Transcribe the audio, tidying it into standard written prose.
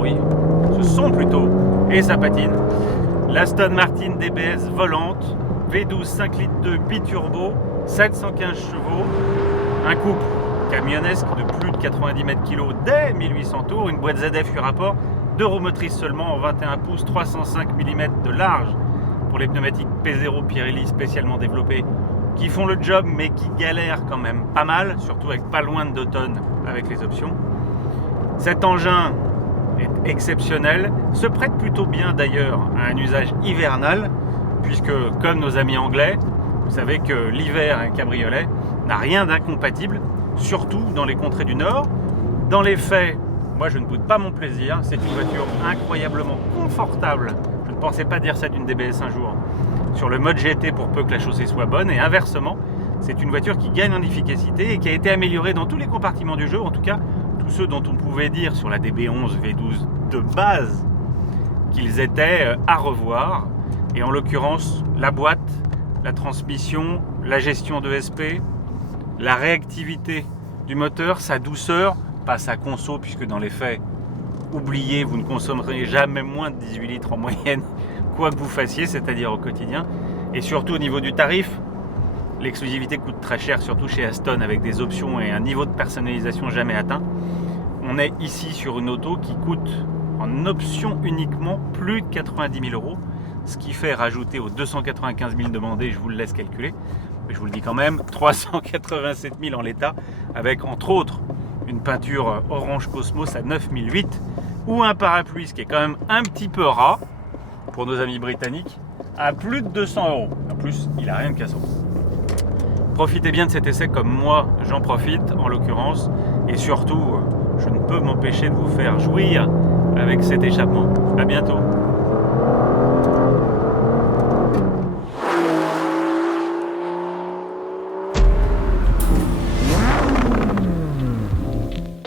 oui, ce son plutôt, et ça patine. L'Aston Martin DBS volante, V12 5 litres 2 biturbo, 715 chevaux, un couple camionnesque de plus de 90 mètres kg dès 1800 tours, une boîte ZF U-Rapport, 2 roues motrices seulement en 21 pouces, 305 mm de large pour les pneumatiques P0 Pirelli spécialement développées qui font le job mais qui galèrent quand même pas mal, surtout avec pas loin de 2 tonnes avec les options. Cet engin est exceptionnel, se prête plutôt bien d'ailleurs à un usage hivernal puisque comme nos amis anglais, vous savez que l'hiver un cabriolet n'a rien d'incompatible, surtout dans les contrées du Nord. Dans les faits, moi je ne boude pas mon plaisir, c'est une voiture incroyablement confortable. Je ne pensais pas dire ça d'une DBS un jour. Sur le mode GT pour peu que la chaussée soit bonne, et inversement, c'est une voiture qui gagne en efficacité et qui a été améliorée dans tous les compartiments du jeu, en tout cas tous ceux dont on pouvait dire sur la DB11 V12 de base qu'ils étaient à revoir. Et en l'occurrence, la boîte, la transmission, la gestion de SP, la réactivité du moteur, sa douceur, pas sa conso, puisque dans les faits, oubliez, vous ne consommerez jamais moins de 18 litres en moyenne, quoi que vous fassiez, c'est-à-dire au quotidien. Et surtout au niveau du tarif, l'exclusivité coûte très cher, surtout chez Aston, avec des options et un niveau de personnalisation jamais atteint. On est ici sur une auto qui coûte en option uniquement plus de 90 000 €, ce qui fait rajouter aux 295 000 demandés, je vous le laisse calculer, mais je vous le dis quand même, 387 000 en l'état, avec entre autres une peinture orange Cosmos à 9008 ou un parapluie, ce qui est quand même un petit peu rare pour nos amis britanniques, à plus de 200 €. En plus, il n'a rien de cassant. Profitez bien de cet essai comme moi j'en profite en l'occurrence, et surtout je ne peux m'empêcher de vous faire jouir avec cet échappement. À bientôt.